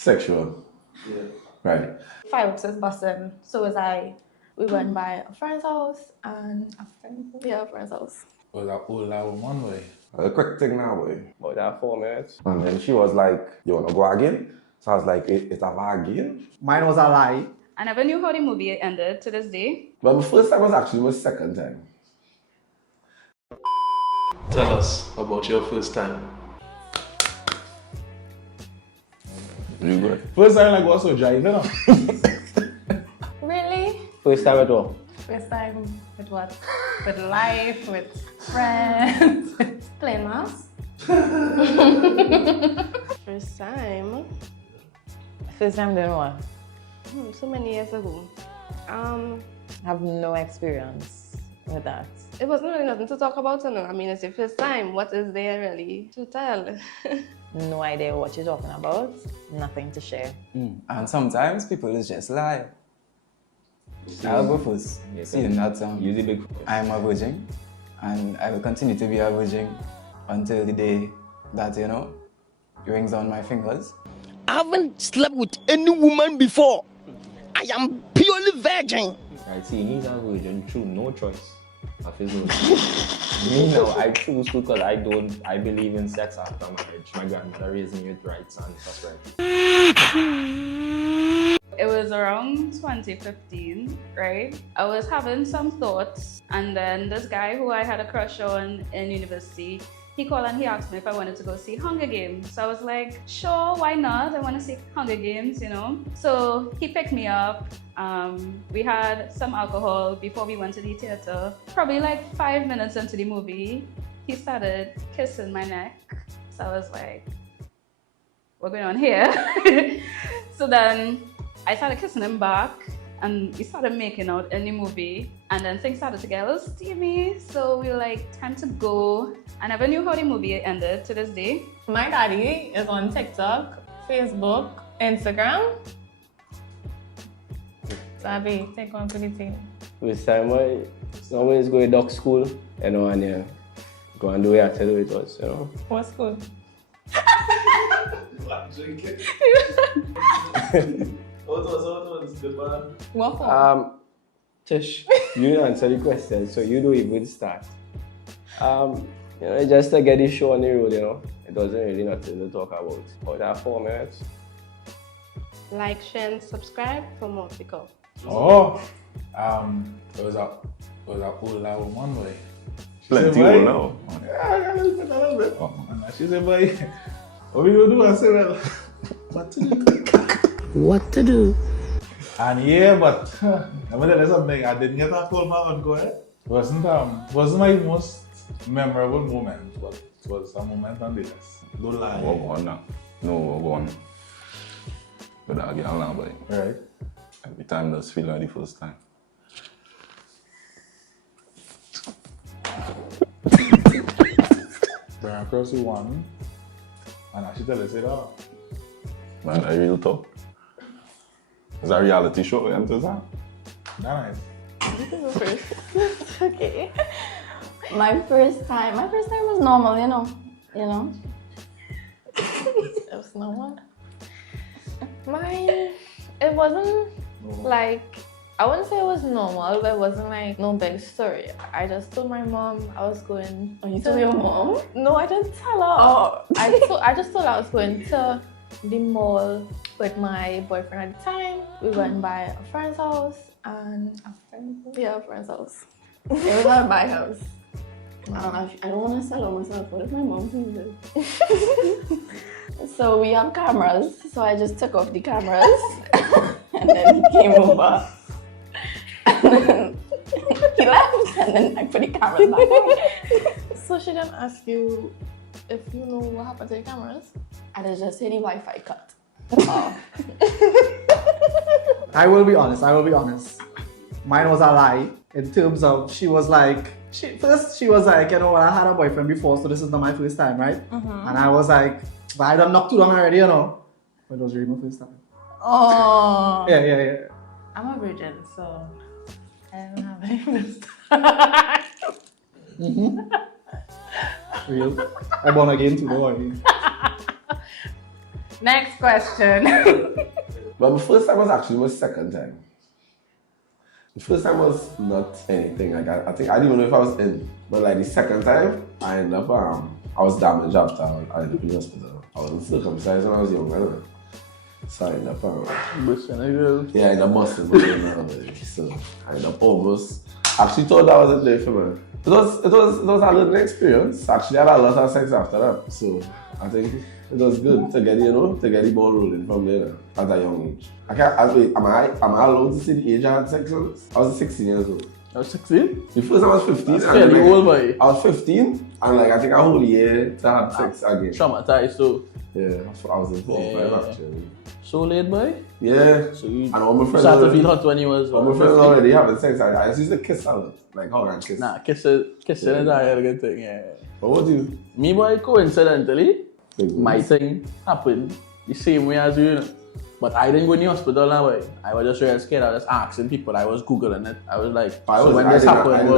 Sexual. Yeah. Right. Fireworks was busting. So was I. We went by a friend's house and a friend's house. Was that all that one way? A quick thing now, boy. About that 4 minutes. And then she was like, you wanna go again? So I was like, it's a again? Mine was a lie. I never knew how the movie ended to this day. But the first time was actually my second time. Tell us about your first time. You good? First time like also driving, you know? Really? First time at all. First time with what? With life, with friends, with playing mass. First time? First time doing what? So many years ago. I have no experience with that. It wasn't really nothing to talk about, you know. I mean, it's your first time. What is there really to tell? No idea what you're talking about. Nothing to share. And sometimes people is just lie. I'll go first. Seeing that I'm a virgin and I will continue to be a virgin until the day that, you know, rings on my fingers. I haven't slept with any woman before. I am purely virgin. Right, see, he's a virgin through no choice of his own. Me now, I choose to because I believe in sex after marriage. My grandmother raised me with rights and stuff right. It was around 2015, right? I was having some thoughts, and then this guy who I had a crush on in university, he called and he asked me if I wanted to go see Hunger Games. So I was like, sure, why not? I want to see Hunger Games, you know? So he picked me up. We had some alcohol before we went to the theater. Probably like 5 minutes into the movie, he started kissing my neck. So I was like, what's going on here? So then I started kissing him back, and we started making out in the movie, and then things started to get a little steamy, so we were like, time to go. I never knew how the movie ended to this day. My daddy is on TikTok, Facebook, Instagram. Sabi, take one for the team. First time I always go to doc school, you know, and go and do what I tell you it was, you know. What school? What drinking? What was the man? What for? Tish, you answer the question, so you do a good start. You know, just to get the show on the road, you know, it wasn't really nothing to talk about. About that 4 minutes. Like, share, and subscribe for more to come. Oh, it was a old that one way. Plenty old now. Yeah, a little bit. And she said, boy, what we gonna do? I said, well, what to do? What to do? And yeah, but let me tell you something, I didn't get a call back on go ahead. It wasn't my most memorable moment, but it was a moment on this. Don't lie. We're gone now. No, we're gone. But I'll get along, boy. Right. Every time does feel like the first time. Bring across the one, and I should tell her, say that. Man, I real talk. It's a reality show, you understand? Nice. Okay. My first time was normal, you know. It was normal. Mine, it wasn't like, I wouldn't say it was normal, but it wasn't like no big story. I just told my mom I was going. Oh, you told your mom? No, I didn't tell her. Oh. I just told her I was going to the mall with my boyfriend at the time. We went by a friend's house and a friend's house. It was not my house. I don't want to sell out myself. What if my mom sees it? So we have cameras, so I just took off the cameras and then he came over. And then he left and then I put the cameras back on. So she didn't ask you if you know what happened to the cameras? I just said the Wi-Fi cut. Oh. I will be honest. Mine was a lie in terms of she was like, first she was like, you know, I had a boyfriend before, so this is not my first time, right? And I was like, but I done knocked too long already, you know. But it was really my first time. Oh. Yeah. I'm a virgin, so I don't have any first time. Real. I born again too, don't worry. Next question. But the first time was actually my second time. The first time was not anything. Like I think I didn't even know if I was in. But like the second time, I ended up I was damaged after I ended up in the hospital. I wasn't circumcised when I was young, anyway. So I ended up yeah, I ended up busting. So I ended up almost actually thought that was a day for me. It was a learning experience. Actually, I had a lot of sex after that. So I think it was good to get the ball rolling from there at a young age. Am I allowed to see the age I had sex on? I was 16 years old. I was 16? The first time I was 15. That's fairly old, boy. I was 15 and like I think a whole year to have sex again. Traumatized too. Yeah, I was in 45 actually. So late, boy? Yeah. So you and all my friends started to feel hot when you was all my friends already having sex. I just used to kiss a lot. Like hug and kiss. Nah, kissing is a good thing, yeah. But what do you? Me, boy, coincidentally, my thing happened the same way as you. But I didn't go in the hospital now, boy. I was just real scared. I was just asking people. I was Googling it. I was like, when this happened,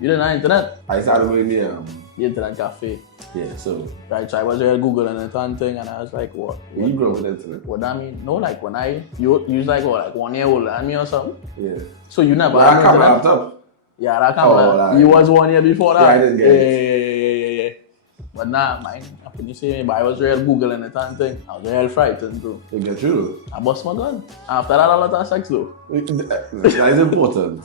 you didn't have internet? I started going the internet cafe. Yeah, so. Right, so I was real Googling it and thing, and I was like, what? You grew up with internet? What that mean? No, like when you was like, what, like 1 year older than me or something? Yeah. So you never had internet? Laptop? Yeah, that camera. You was 1 year before that? Yeah, I didn't get it. Yeah. But nah, mine, when you see me, but I was real Googling it and thing. I was real frightened too. You get you though? I bust my gun. After that, a lot of sex though. That is important.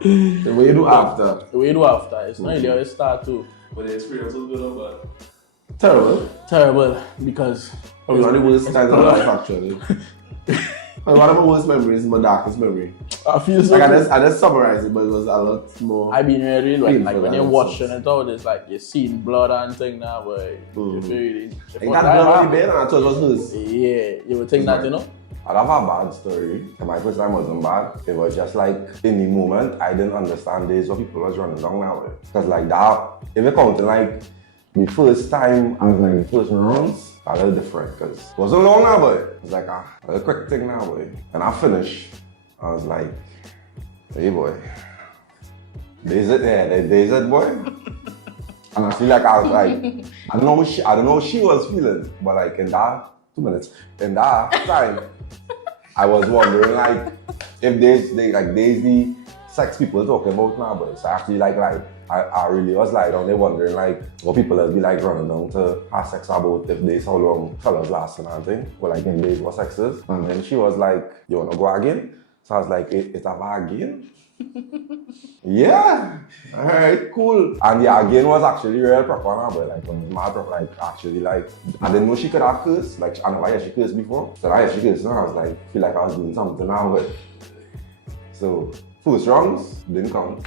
The way you do after. The way you do after. It's not really how you start too. But the experience was good or bad? Terrible, because... I was one of the worst times of life actually. One of my worst memories is my darkest memory. I feel so. Like I just summarize it, but it was a lot more. I been really like when you're watching it out, it's like you're seeing blood and thing now, but you feel really. You got blood on the bed and I thought it was hers. Yeah, you would think that, you know? I have a bad story. My first time wasn't bad. It was just like in the moment I didn't understand this what people was running down now. Because like that, if you counting like the first time and like the first rounds, a little different because it wasn't long now, but it was like a quick thing now, boy. And I finished. I was like, hey boy, there's it, boy. And I feel like I was like, I don't know how she was feeling, but like in that 2 minutes, in that time, I was wondering like if there's the sex people talking about now, but it's actually like I really was like down there wondering like what people would be like running down to have sex about if they how long fellas lasting and thing, or like in days what sex is. And then she was like, you wanna go again? So I was like, it's a again? Yeah. Alright, cool. And the again was actually real proper now, but like mad proper, like actually like I didn't know she could have cursed. Like I never heard she cursed before. So I heard she cursed and I was like, feel like I was doing something now, but so first rounds didn't count.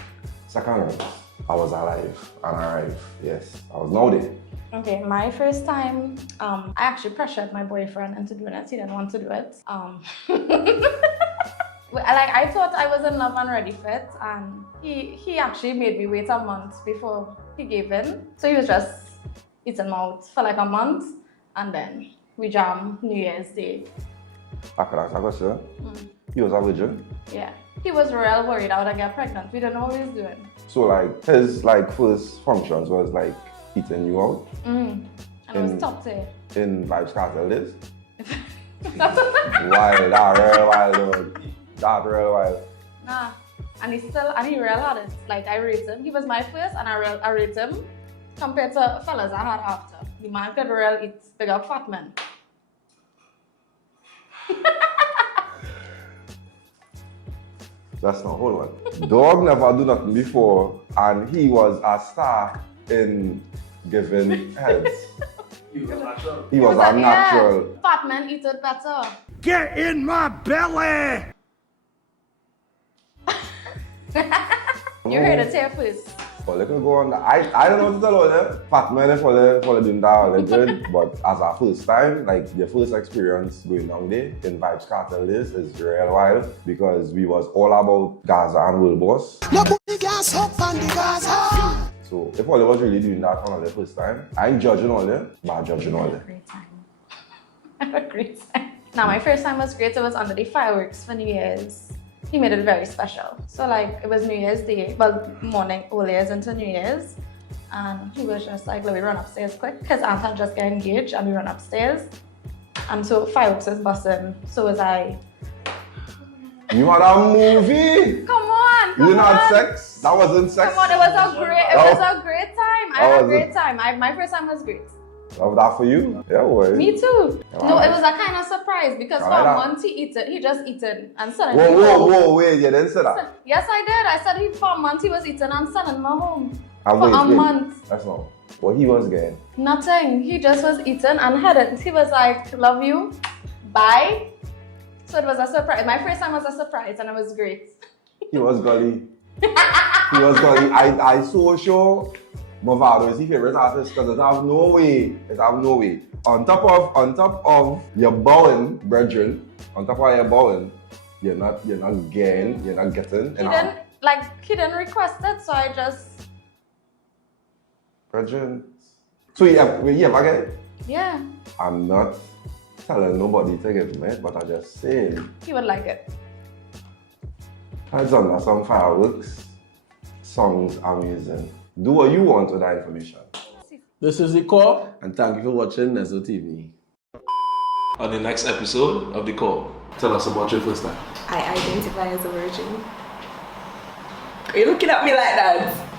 Second rounds, I was alive and arrived. Yes, I was now there. Okay, my first time, I actually pressured my boyfriend into doing it. He didn't want to do it. Like I thought I was in love and ready for it, and he actually made me wait a month before he gave in. So he was just eating out for like a month, and then we jammed New Year's Day. I could ask a question. He was a virgin? Yeah. He was real worried I would get pregnant. We don't know what he was doing. So like his like first functions was like eating you out? And it was top tier. In Vibes Cartel days? Wild, that real wild dog. That real wild. Nah. And he real had it. Like I rate him. He was my first and I rate him compared to fellas I had after. The man could real eat bigger fat men. That's not hold on. Dog never do nothing before, and he was a star in giving heads. He was natural. He was a natural. Yeah. Fat men eat it better. Get in my belly! You heard it here first. Well, they can go on. I don't know what to tell you. Fat men for the doing that, they're good. But as a first time, like your first experience going down there in Vibes Cartel is real wild because we was all about Gaza and World Boss. So if all was really doing that on the first time, I ain't judging all them, but I'm judging all them. Great time. I had a great time. Now my first time was great. It was under the fireworks for New Year's. He made it very special. So like it was New Year's Day, well morning, early years into New Year's. And he was just like, let me run upstairs quick. His aunt had just got engaged and we run upstairs. And so fireworks was busting. So was I. You had a movie? Come on, You didn't have sex? That wasn't sex? Come on, it was a great time. I had a great time. My first time was great. Love that for you? Yeah, boy. Me too. Yeah, No, right. it was a kind of surprise because for a month he just eaten and suddenly. Whoa, wait, you didn't say that? Yes, I did. I said for a month he was eating and sending me home. And For wait, a month. That's not. What he was getting? Nothing. He just was eating and headed. He was like, love you. Bye. So it was a surprise. My first time was a surprise and it was great. He was gully. He was gully. I so sure Movado is his favorite artist because it have no way. It have no way. On top of your bowing, brethren, on top of your bowing, you're not getting. He didn't request it, so I just. Brethren. So you ever get it? Yeah. I'm not telling nobody to give me, but I just saying. He would like it. I done some fireworks. Songs amazing. Do what you want with that information. This is The Core, and thank you for watching NEZZO TV. On the next episode of The Core, tell us about your first time. I identify as a virgin. Are you looking at me like that?